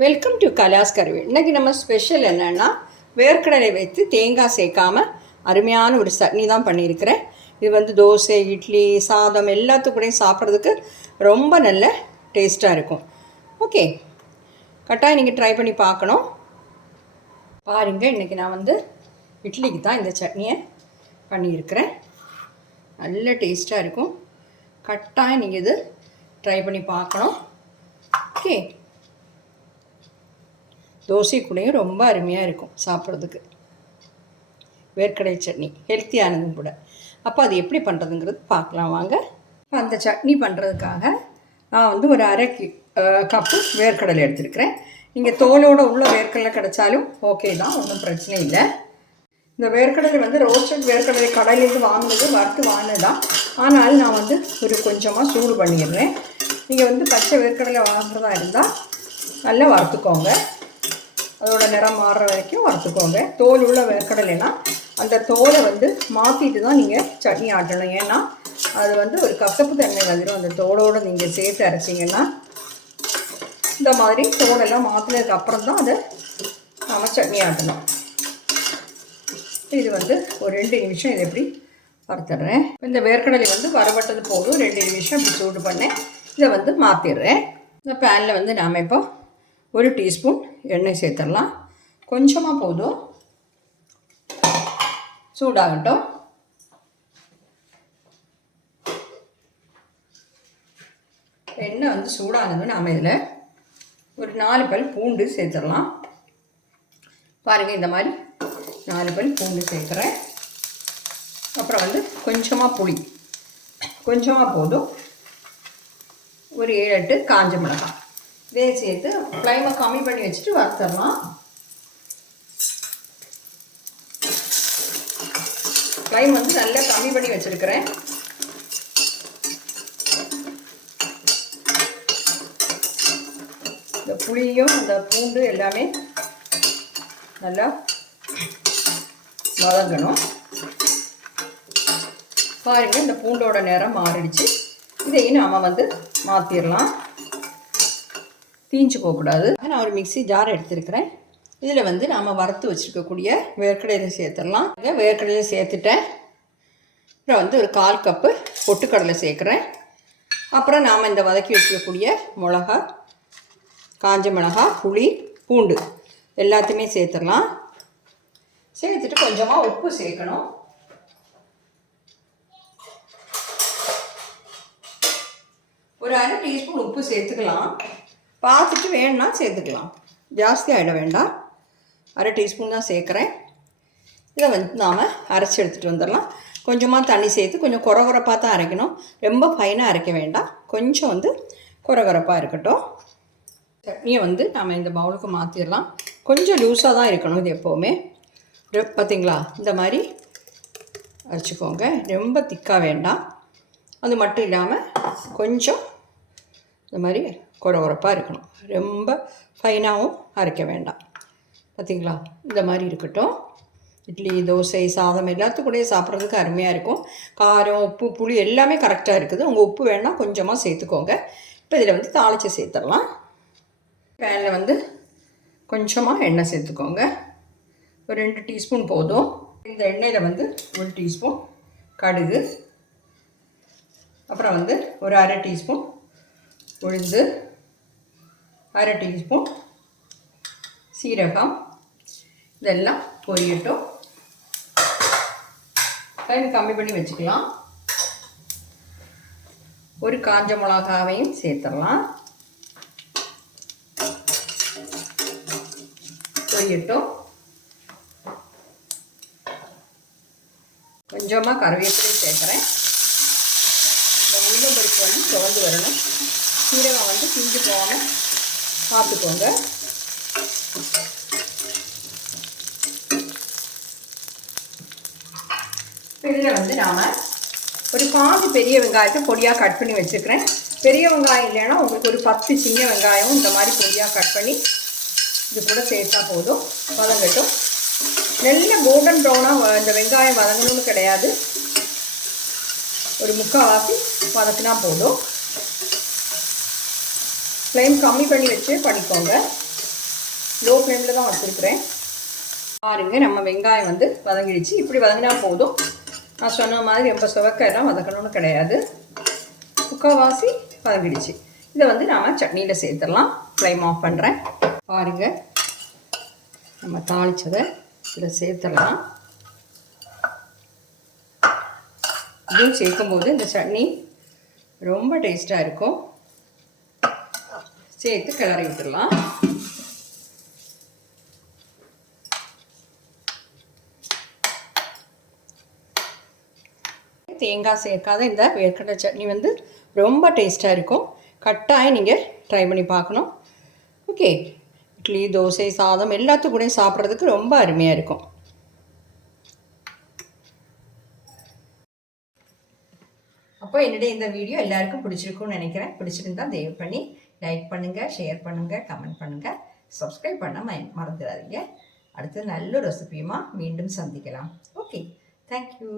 Welcome to கலாஸ் கருவி இன்றைக்கி நம்ம ஸ்பெஷல் என்னென்னா வேர்க்கடலை வைத்து தேங்காய் சேர்க்காம அருமையான ஒரு சட்னி தான் பண்ணியிருக்கிறேன். இது வந்து தோசை இட்லி சாதம் எல்லாத்துக்கூடையும் சாப்பிட்றதுக்கு ரொம்ப நல்ல டேஸ்ட்டாக இருக்கும். ஓகே கட்டாயம் நீங்கள் ட்ரை பண்ணி பார்க்கணும். பாருங்கள் இன்றைக்கி நான் வந்து இட்லிக்கு தான் இந்த சட்னியை பண்ணியிருக்கிறேன். நல்ல டேஸ்ட்டாக இருக்கும். கட்டாயம் நீங்கள் இது ட்ரை பண்ணி பார்க்கணும். ஓகே தோசை கூடையும் ரொம்ப அருமையாக இருக்கும் சாப்பிட்றதுக்கு. வேர்க்கடலை சட்னி ஹெல்த்தியானதும் கூட. அப்போ அது எப்படி பண்ணுறதுங்கிறது பார்க்கலாம் வாங்க. இப்போ அந்த சட்னி பண்ணுறதுக்காக நான் வந்து ஒரு அரை கப்பு வேர்க்கடலை எடுத்துருக்கிறேன். நீங்கள் தோலோட உள்ள வேர்க்கடலை கிடைச்சாலும் ஓகே தான் ஒன்றும் பிரச்சனை இல்லை. இந்த வேர்க்கடலை வந்து ரோஸ்டட் வேர்க்கடலை கடையிலேருந்து வாங்கினது வறுத்து வாங்கினது தான் ஆனால் நான் வந்து ஒரு கொஞ்சமாக சூடு பண்ணிடுறேன். நீங்கள் வந்து பச்சை வேர்க்கடலை வாங்குறதா இருந்தால் நல்லா வறுத்துக்கோங்க. அதோட நிறம் மாறுற வரைக்கும் வறுத்துக்கோங்க. தோல் உள்ள வேர்க்கடலைனா அந்த தோலை வந்து மாற்றிட்டு தான் நீங்கள் சட்னி ஆட்டணும். ஏன்னா அது வந்து ஒரு கசப்பு தன்மை வந்துடும் அந்த தோலோடு நீங்கள் சேர்த்து அரைச்சிங்கன்னா இந்த மாதிரி தோலெல்லாம் மாற்றினதுக்கு அப்புறம் தான் அதை நம்ம சட்னி ஆட்டணும். இது வந்து ஒரு ரெண்டு நிமிஷம் இதை எப்படி வறுத்துடுறேன். இந்த வேர்க்கடலை வந்து வரவட்டது போதும். ரெண்டு நிமிஷம் இப்படி சூடு பண்ணேன். இதை வந்து மாற்றிடுறேன் இந்த பேனில் வந்து நாம் இப்போ ஒரு டீஸ்பூன் எண்ணெய் சேர்த்துடலாம். கொஞ்சமாக போதும். சூடாகட்டும். எண்ணெய் வந்து சூடானதும் நாம் இதில் ஒரு நாலு பல் பூண்டு சேர்த்துடலாம். பாருங்கள் இந்த மாதிரி நாலு பல் பூண்டு சேர்க்குறேன். அப்புறம் வந்து கொஞ்சமாக புளி. கொஞ்சமாக போதும். ஒரு ஏழு எட்டு காஞ்ச மிளகாய். இதே சேர்த்து ஃப்ளைமை கம்மி பண்ணி வச்சுட்டு வறுத்தரலாம். ஃப்ளைம் வந்து நல்லா கம்மி பண்ணி வச்சுருக்கிறேன். இந்த புளியும் இந்த பூண்டு எல்லாமே நல்லா வதங்கணும். பாருங்கள் இந்த பூண்டோட நிறம் மாறிடுச்சு. இதையும் நாம் வந்து மாற்றிடலாம் தீஞ்சு போகக்கூடாது. நான் ஒரு மிக்ஸி ஜார் எடுத்திருக்கிறேன். இதில் வந்து நாம் வறுத்து வச்சுருக்கக்கூடிய வேர்க்கடையில் சேர்த்துடலாம். இங்க வேர்க்கடையில் சேர்த்துட்டேன். அப்புறம் வந்து ஒரு கால் கப்பு பொட்டுக்கடலை சேர்க்குறேன். அப்புறம் நாம் இந்த வதக்கி வச்சுக்கக்கூடிய மிளகா காஞ்ச மிளகா புளி பூண்டு எல்லாத்தையுமே சேர்த்துடலாம். சேர்த்துட்டு கொஞ்சமாக உப்பு சேர்க்கணும். ஒரு அரை டீஸ்பூன் உப்பு சேர்த்துக்கலாம். பார்த்துட்டு வேணும்னா சேர்த்துக்கலாம். ஜாஸ்தி ஆகிட வேண்டாம். அரை டீஸ்பூன் தான் சேர்க்குறேன். இதை வந்து நாம் அரைச்சி எடுத்துகிட்டு வந்துடலாம். கொஞ்சமாக தண்ணி சேர்த்து கொஞ்சம் குறகுறப்பாக தான் அரைக்கணும். ரொம்ப ஃபைனாக அரைக்க வேண்டாம். கொஞ்சம் வந்து குறகுறப்பாக இருக்கட்டும். சட்னியை வந்து நாம் இந்த பவுலுக்கு மாற்றிடலாம் கொஞ்சம் லூஸாக தான் இருக்கணும் இது எப்போவுமே. பார்த்திங்களா பார்த்தீங்களா இந்த மாதிரி அரைச்சிக்கோங்க. ரொம்ப திக்காக வேண்டாம். அது மட்டும் இல்லாமல் கொஞ்சம் இந்த மாதிரி குறகுறப்பாக இருக்கணும். ரொம்ப ஃபைனாகவும் அரைக்க வேண்டாம். பார்த்தீங்களா இந்த மாதிரி இருக்கட்டும். இட்லி தோசை சாதம் எல்லாத்துக்கூடயும் சாப்பிட்றதுக்கு அருமையாக இருக்கும். காரம் உப்பு புளி எல்லாமே கரெக்டாக இருக்குது. உங்கள் உப்பு வேணால் கொஞ்சமாக சேர்த்துக்கோங்க. இப்போ இதில் வந்து தாளித்து சேர்த்துடலாம். பேனில் வந்து கொஞ்சமாக எண்ணெய் சேர்த்துக்கோங்க. ஒரு ரெண்டு டீஸ்பூன் போதும். இந்த எண்ணெயில் வந்து ஒரு டீஸ்பூன் கடுகு. அப்புறம் வந்து ஒரு அரை டீஸ்பூன் உளுந்து. அரை டீஸ்பூன் சீரகம் இதெல்லாம் பொரியட்டும். டைம் கம்மி பண்ணி வச்சுக்கலாம். ஒரு காஞ்ச மிளகாவையும் சேர்த்துடலாம். பொரியட்டும். கொஞ்சமாக கருவேப்பிலை சேர்க்குறேன். இந்த உளுந்தம்பருப்பு வந்து சுவந்து வரணும். சீரகம் வந்து பிஞ்சு போகாமல் பார்த்துக்கோங்க இதில் வந்து நாம் ஒரு பாதி பெரிய வெங்காயத்தை பொடியாக கட் பண்ணி வச்சுக்கிறேன். பெரிய வெங்காயம் இல்லைன்னா உங்களுக்கு ஒரு பத்து சின்ன வெங்காயம் இந்த மாதிரி பொடியாக கட் பண்ணி இது கூட சேர்த்தா போதும் வதங்கட்டும். நல்ல கோல்டன் ப்ரௌனாக இந்த வெங்காயம் வதங்கணும்னு கிடையாது. ஒரு முக்கால்வாசி வதக்குனா போதும். ஃப்ளேம் கம்மி பண்ணி வச்சு பண்ணிக்கோங்க. லோ ஃப்ளேமில் தான் வச்சுருக்கிறேன். பாருங்கள் நம்ம வெங்காயம் வந்து வதங்கிடுச்சு. இப்படி வதங்கினா போதும். நான் சொன்ன மாதிரி ரொம்ப சுவக்கெல்லாம் வதக்கணும்னு கிடையாது. முக்கால்வாசி வதங்கிடுச்சு. இதை வந்து நாம் சட்னியில் சேர்த்துடலாம். ஃப்ளேம் ஆஃப் பண்ணுறேன் பாருங்க நம்ம தாளித்ததை இதில் சேர்த்துடலாம். இதுவும் சேர்க்கும்போது இந்த சட்னி ரொம்ப டேஸ்ட்டாக இருக்கும். சேர்த்து கிளறி விட்டுடலாம் தேங்காய் சேர்க்காத இந்த வேர்க்கடலை சட்னி வந்து ரொம்ப டேஸ்ட்டாக இருக்கும். கட்டாயம் நீங்கள் ட்ரை பண்ணி பார்க்கணும். ஓகே. இட்லி தோசை சாதம் எல்லாத்துக்கூடயும் சாப்பிட்றதுக்கு ரொம்ப அருமையாக இருக்கும். அப்போ என்னுடைய இந்த வீடியோ எல்லாருக்கும் பிடிச்சிருக்கும்னு நினைக்கிறேன். பிடிச்சிருந்தா தயவு பண்ணி லைக் பண்ணுங்கள் ஷேர் பண்ணுங்கள் கமெண்ட் பண்ணுங்கள் சப்ஸ்கிரைப் பண்ண ம மறந்துடாதீங்க. அடுத்து நல்ல ரெசிபியுமா மீண்டும் சந்திக்கலாம். Okay thank you